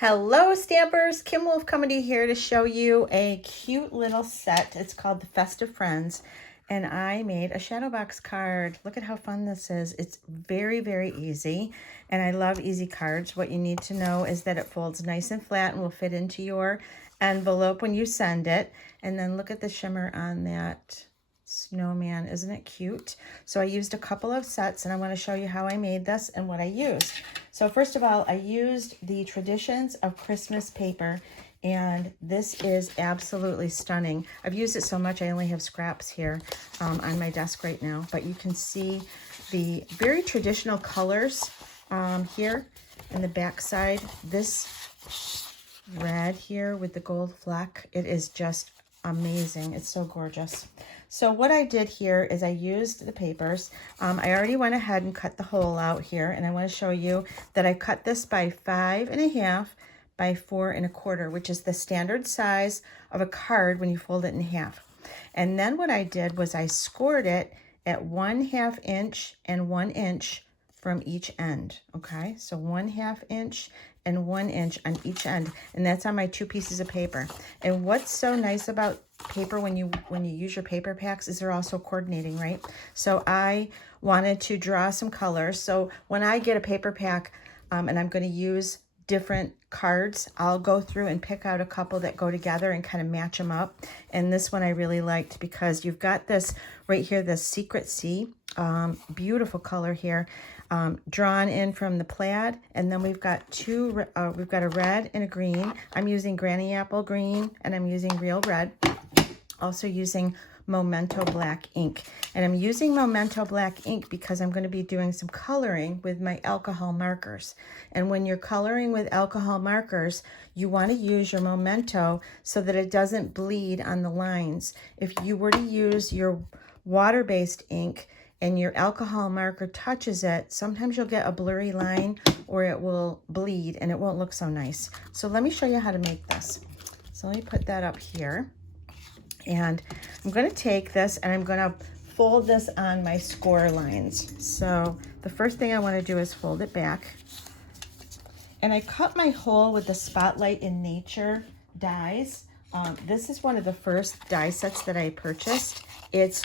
Hello Stampers, Kim Wolff coming to you here to show you a cute little set. It's called the Festive Friends, and I made a Shadowbox card. Look at how fun this is. It's very, very easy, and I love easy cards. What you need to know is that it folds nice and flat and will fit into your envelope when you send it. And then look at the shimmer on that snowman. Isn't it cute? So I used a couple of sets, and I want to show you how I made this and what I used. So first of all, I used the Traditions of Christmas paper, and this is absolutely stunning. I've used it so much I only have scraps here on my desk right now, but you can see the very traditional colors here in the back side. This red here with the gold fleck, it is just amazing. It's so gorgeous. So what I did here is I used the papers. I already went ahead and cut the hole out here, and I want to show you that I cut this by 5.5 by 4 1/4, which is the standard size of a card when you fold it in half. And then what I did was I scored it at 1/2 inch and 1 inch from each end. Okay, so 1/2 inch and 1 inch on each end, and that's on my 2 pieces of paper. And what's so nice about paper when you use your paper packs is they're also coordinating, right? So I wanted to draw some colors. So when I get a paper pack and I'm going to use different cards, I'll go through and pick out a couple that go together and kind of match them up. And this one I really liked because you've got this right here, this Secret Sea, beautiful color here, drawn in from the plaid. And then we've got we've got a red and a green. I'm using Granny Apple green, and I'm using real red. Also using Momento Black Ink. And I'm using Momento Black Ink because I'm going to be doing some coloring with my alcohol markers. And when you're coloring with alcohol markers, you want to use your Momento so that it doesn't bleed on the lines. If you were to use your water-based ink and your alcohol marker touches it, sometimes you'll get a blurry line or it will bleed and it won't look so nice. So let me show you how to make this. So let me put that up here. And I'm going to take this and I'm going to fold this on my score lines. So the first thing I want to do is fold it back. And I cut my hole with the Spotlight in Nature dies. This is one of the first die sets that I purchased. It's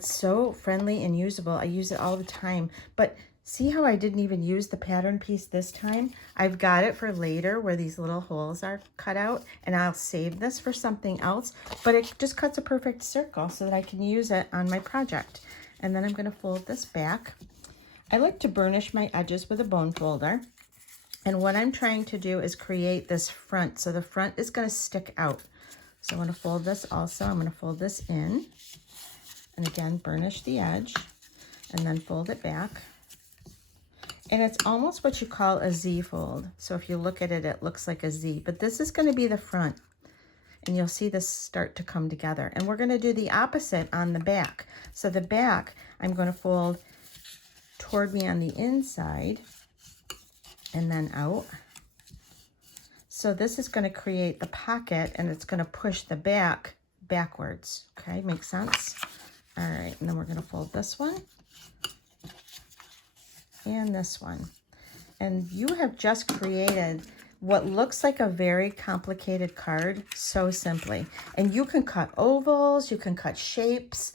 so friendly and usable. I use it all the time. But see how I didn't even use the pattern piece this time? I've got it for later where these little holes are cut out, and I'll save this for something else, but it just cuts a perfect circle so that I can use it on my project. And then I'm going to fold this back. I like to burnish my edges with a bone folder, and what I'm trying to do is create this front, so the front is going to stick out. So I'm going to fold this also. I'm going to fold this in, and again burnish the edge, and then fold it back. And it's almost what you call a Z fold. So if you look at it, it looks like a Z. But this is going to be the front. And you'll see this start to come together. And we're going to do the opposite on the back. So the back, I'm going to fold toward me on the inside and then out. So this is going to create the pocket, and it's going to push the back backwards. Okay, makes sense? All right, and then we're going to fold this one. And this one. And you have just created what looks like a very complicated card so simply. And you can cut ovals, you can cut shapes,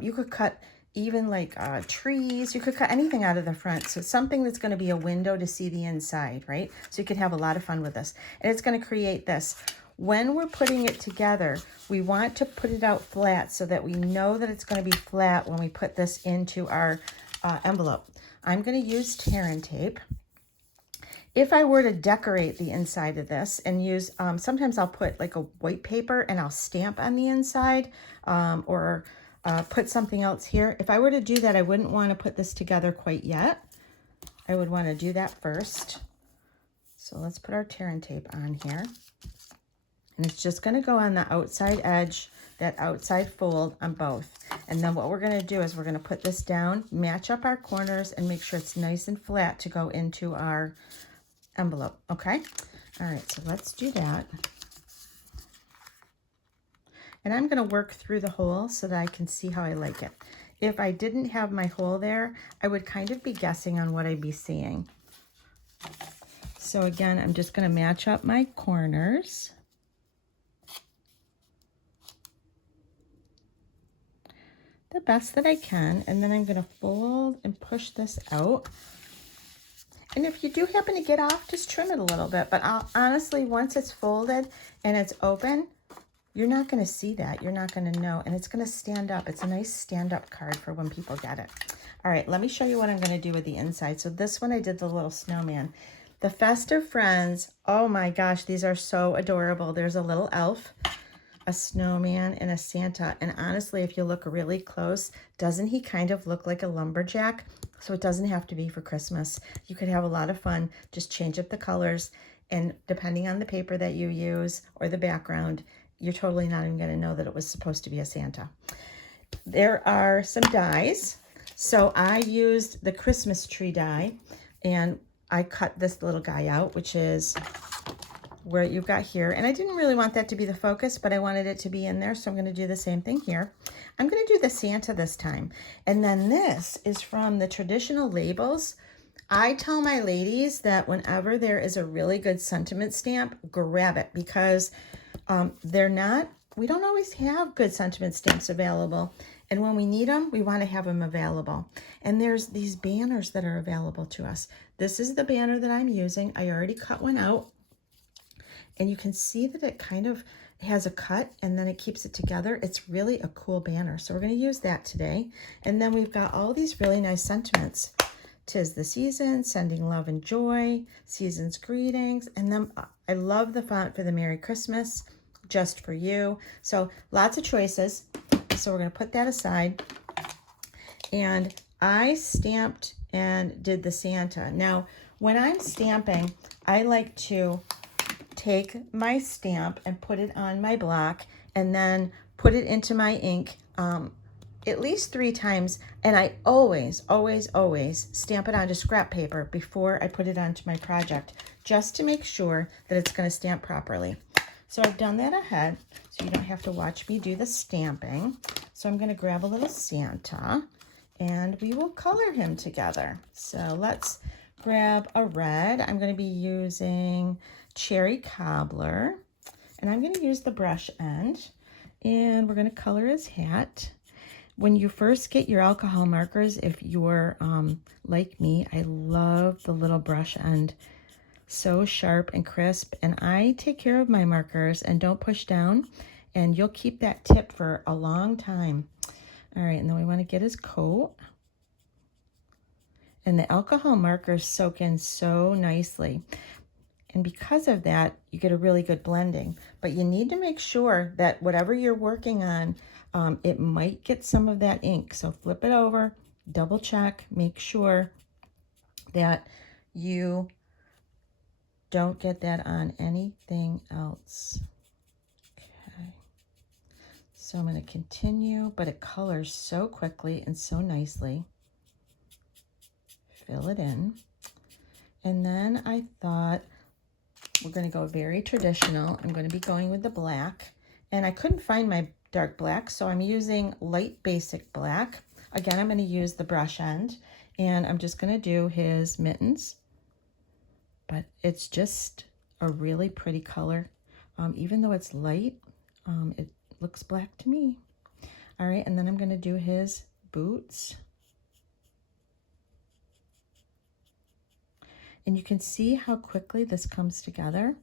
you could cut even like trees, you could cut anything out of the front. So something that's going to be a window to see the inside, right? So you could have a lot of fun with this. And it's going to create this. When we're putting it together, we want to put it out flat so that we know that it's going to be flat when we put this into our envelope. I'm going to use tear and tape. If I were to decorate the inside of this and use, sometimes I'll put like a white paper and I'll stamp on the inside or put something else here. If I were to do that, I wouldn't want to put this together quite yet. I would want to do that first. So let's put our tear and tape on here. And it's just going to go on the outside edge, that outside fold on both. And then what we're going to do is we're going to put this down, match up our corners, and make sure it's nice and flat to go into our envelope. Okay? All right, so let's do that. And I'm going to work through the hole so that I can see how I like it. If I didn't have my hole there, I would kind of be guessing on what I'd be seeing. So again, I'm just going to match up my corners. The best that I can, and then I'm going to fold and push this out. And if you do happen to get off, just trim it a little bit. But honestly, once it's folded and it's open, you're not going to see that. You're not going to know. And it's going to stand up. It's a nice stand-up card for when people get it. All right, let me show you what I'm going to do with the inside. So this one, I did the little snowman. The Festive Friends, oh my gosh, these are so adorable. There's a little elf, a snowman, and a Santa. And honestly, if you look really close, doesn't he kind of look like a lumberjack? So it doesn't have to be for Christmas. You could have a lot of fun. Just change up the colors. And depending on the paper that you use or the background, you're totally not even going to know that it was supposed to be a Santa. There are some dies. So I used the Christmas tree die, and I cut this little guy out, which is where you've got here. And I didn't really want that to be the focus, but I wanted it to be in there. So I'm going to do the same thing here. I'm going to do the Santa this time. And then this is from the traditional labels. I tell my ladies that whenever there is a really good sentiment stamp, grab it, because we don't always have good sentiment stamps available. And when we need them, we want to have them available. And there's these banners that are available to us. This is the banner that I'm using. I already cut one out. And you can see that it kind of has a cut and then it keeps it together. It's really a cool banner. So we're going to use that today. And then we've got all these really nice sentiments. 'Tis the season, sending love and joy, season's greetings. And then I love the font for the Merry Christmas, just for you. So lots of choices. So we're going to put that aside. And I stamped and did the Santa. Now, when I'm stamping, I like to take my stamp and put it on my block and then put it into my ink at least 3 times. And I always, always, always stamp it onto scrap paper before I put it onto my project, just to make sure that it's going to stamp properly. So I've done that ahead, so you don't have to watch me do the stamping. So I'm going to grab a little Santa, and we will color him together. So let's grab a red. I'm going to be using Cherry Cobbler, and I'm going to use the brush end, and we're going to color his hat. When you first get your alcohol markers, if you're like me, I love the little brush end. So sharp and crisp, and I take care of my markers and don't push down, and you'll keep that tip for a long time. All right, and then we want to get his coat, and the alcohol markers soak in so nicely, and because of that you get a really good blending. But you need to make sure that whatever you're working on, it might get some of that ink, so flip it over, double check, make sure that you don't get that on anything else. Okay, so I'm going to continue, but it colors so quickly and so nicely. Fill it in. And then I thought we're going to go very traditional. I'm going to be going with the black, and I couldn't find my dark black, so I'm using light basic black. Again, I'm going to use the brush end, and I'm just going to do his mittens. But it's just a really pretty color. Even though it's light, it looks black to me. All right, and then I'm going to do his boots. And you can see how quickly this comes together.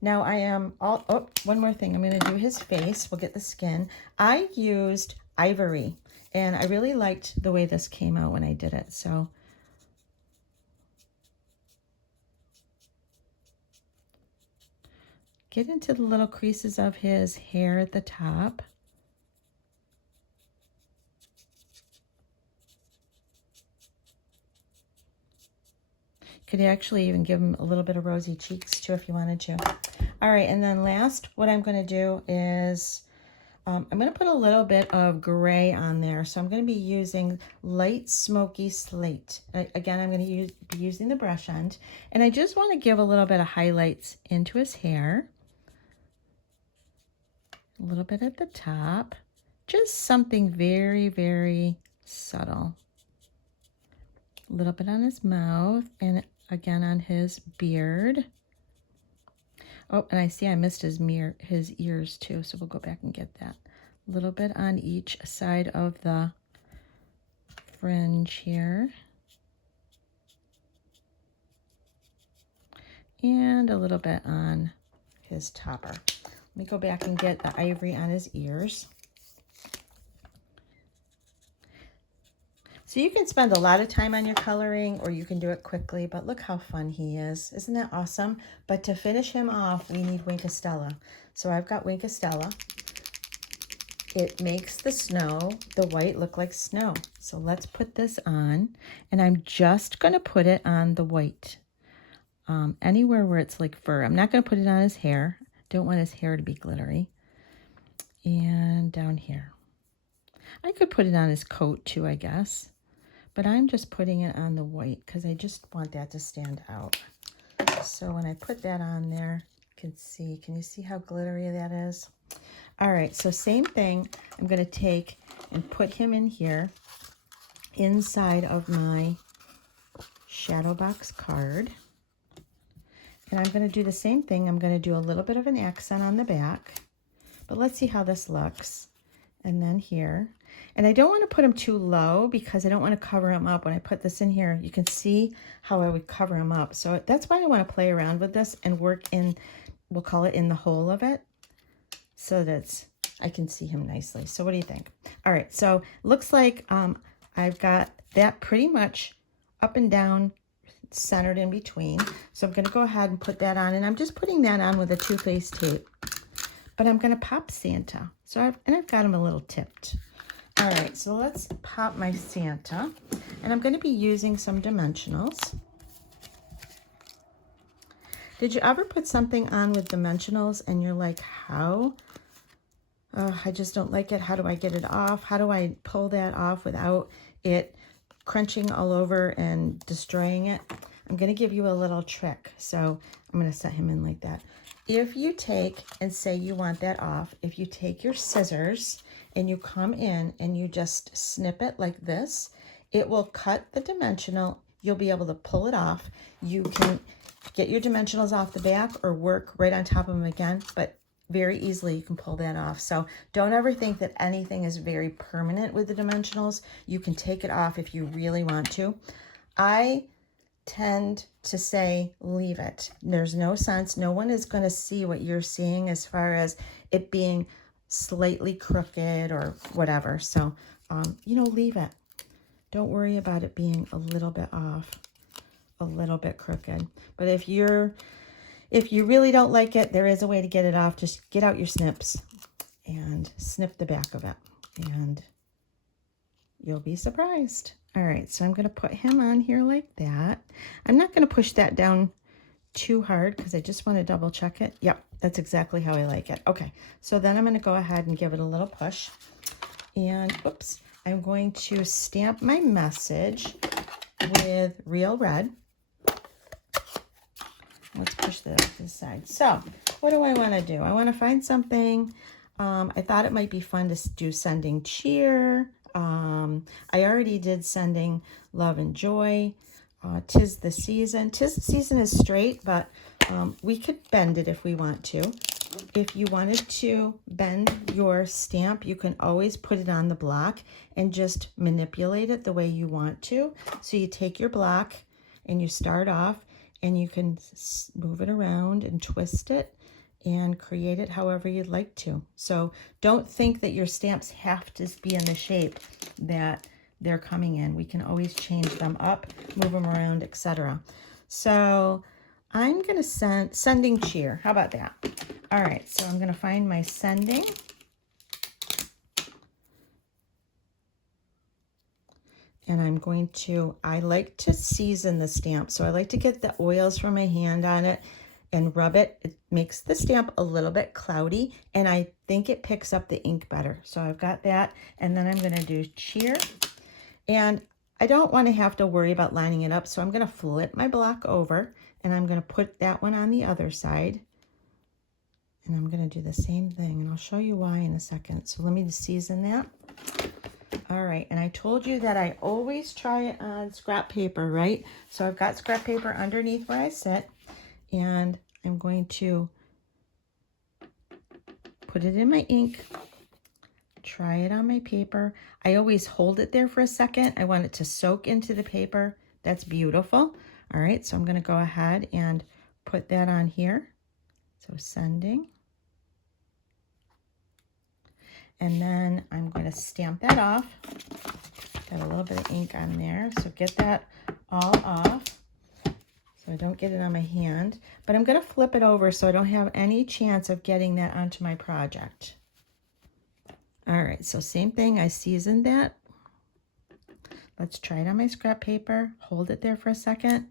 Now I am one more thing. I'm going to do his face. We'll get the skin. I used Ivory, and I really liked the way this came out when I did it. So get into the little creases of his hair at the top. Could actually even give him a little bit of rosy cheeks too if you wanted to. All right, and then last, what I'm going to do is I'm going to put a little bit of gray on there. So I'm going to be using light smoky slate. Again, I'm going to be using the brush end, and I just want to give a little bit of highlights into his hair. A little bit at the top, just something very, very subtle. A little bit on his mouth, and again on his beard. Oh, and I see I missed his ears too, so we'll go back and get that. A little bit on each side of the fringe here. And a little bit on his topper. Let me go back and get the ivory on his ears. So you can spend a lot of time on your coloring, or you can do it quickly, but look how fun he is. Isn't that awesome? But to finish him off, we need Winkostella. So I've got Winkostella. It makes the snow, the white, look like snow. So let's put this on, and I'm just going to put it on the white. Anywhere where it's like fur. I'm not going to put it on his hair. Don't want his hair to be glittery. And down here. I could put it on his coat too, I guess. But I'm just putting it on the white because I just want that to stand out. So when I put that on there, you can you see how glittery that is? All right, so same thing. I'm going to take and put him in here inside of my Shadowbox card. And I'm going to do the same thing. I'm going to do a little bit of an accent on the back. But let's see how this looks. And then here. And I don't want to put him too low because I don't want to cover him up. When I put this in here, you can see how I would cover him up. So that's why I want to play around with this and work in, we'll call it in the hole of it, so that I can see him nicely. So what do you think? All right, so looks like I've got that pretty much up and down, centered in between. So I'm going to go ahead and put that on, and I'm just putting that on with a 2-face tape. But I'm going to pop Santa. So I've got him a little tipped. All right, so let's pop my Santa. And I'm going to be using some dimensionals. Did you ever put something on with dimensionals and you're like, how? I just don't like it. How do I get it off? How do I pull that off without it crunching all over and destroying it? I'm going to give you a little trick. So I'm going to set him in like that. If you take and say you want that off, if you take your scissors and you come in and you just snip it like this, it will cut the dimensional. You'll be able to pull it off. You can get your dimensionals off the back or work right on top of them again, but very easily you can pull that off. So don't ever think that anything is very permanent with the dimensionals. You can take it off if you really want to. I tend to say leave it. There's no sense. No one is going to see what you're seeing as far as it being slightly crooked or whatever. So, leave it. Don't worry about it being a little bit off, a little bit crooked. But if you really don't like it, there is a way to get it off. Just get out your snips and snip the back of it, and you'll be surprised. All right, so I'm going to put him on here like that. I'm not going to push that down too hard because I just want to double check it. Yep, that's exactly how I like it. Okay, so then I'm going to go ahead and give it a little push. And, oops, I'm going to stamp my message with real red. Let's push that off to the side. So what do I want to do? I want to find something. I thought it might be fun to do sending cheer. I already did sending love and joy. Tis the season. Tis the season is straight, but we could bend it if we want to. If you wanted to bend your stamp, you can always put it on the block and just manipulate it the way you want to. So you take your block and you start off, and you can move it around and twist it and create it however you'd like to. So don't think that your stamps have to be in the shape that they're coming in. We can always change them up, move them around, etc. So I'm going to sending cheer. How about that? All right, so I'm going to find my sending. And I'm going to, I like to season the stamp. So I like to get the oils from my hand on it and rub it. It makes the stamp a little bit cloudy, and I think it picks up the ink better. So I've got that, and then I'm going to do cheer. And I don't want to have to worry about lining it up, so I'm going to flip my block over, and I'm going to put that one on the other side. And I'm going to do the same thing, and I'll show you why in a second. So let me season that. All right, and I told you that I always try it on scrap paper, right? So I've got scrap paper underneath where I sit, and I'm going to put it in my ink, try it on my paper. I always hold it there for a second. I want it to soak into the paper. That's beautiful. All right, so I'm going to go ahead and put that on here. So sending. And then I'm going to stamp that off. Got a little bit of ink on there, so get that all off so I don't get it on my hand. But I'm going to flip it over so I don't have any chance of getting that onto my project. All right, so same thing, I seasoned that. Let's try it on my scrap paper. Hold it there for a second.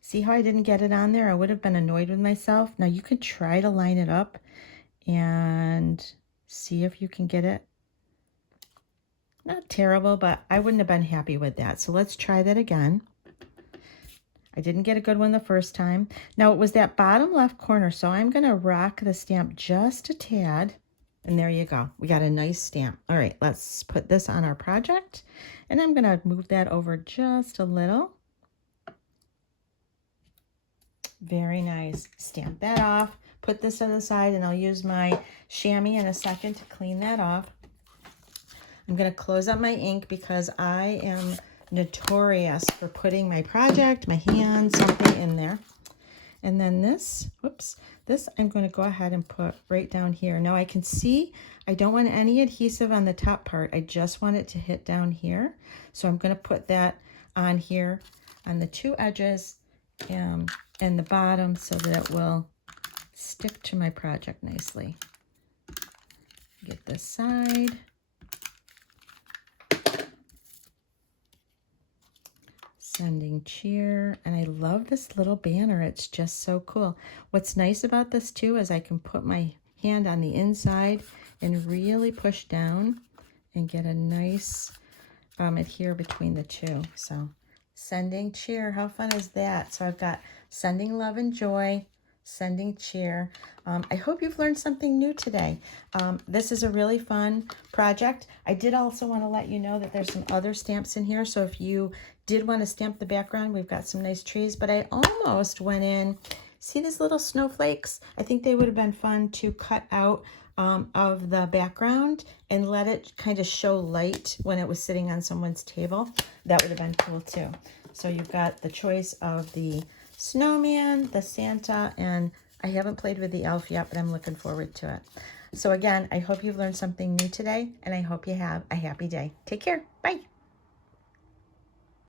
See how I didn't get it on there? I would have been annoyed with myself. Now you could try to line it up and see if you can get it. Not terrible, but I wouldn't have been happy with that. So let's try that again. I didn't get a good one the first time. Now it was that bottom left corner, so I'm going to rock the stamp just a tad. And there you go. We got a nice stamp. All right, let's put this on our project. And I'm going to move that over just a little. Very nice. Stamp that off. Put this to the side, and I'll use my chamois in a second to clean that off. I'm going to close up my ink because I am notorious for putting my project, my hand, something in there. And then this, whoops, this I'm going to go ahead and put right down here. Now I can see I don't want any adhesive on the top part. I just want it to hit down here. So I'm going to put that on here on the two edges and the bottom so that it will stick to my project nicely. Get this side. Sending cheer. And I love this little banner. It's just so cool. What's nice about this too is I can put my hand on the inside and really push down and get a nice adhere between the two. So sending cheer, how fun is that? So I've got sending love and joy, sending cheer. I hope you've learned something new today. This is a really fun project. I did also want to let you know that there's some other stamps in here. So if you did want to stamp the background, we've got some nice trees, but I almost went in, see these little snowflakes? I think they would have been fun to cut out of the background and let it kind of show light when it was sitting on someone's table. That would have been cool too. So you've got the choice of the snowman, the Santa, and I haven't played with the elf yet, but I'm looking forward to it. So again, I hope you've learned something new today, and I hope you have a happy day. Take care. Bye.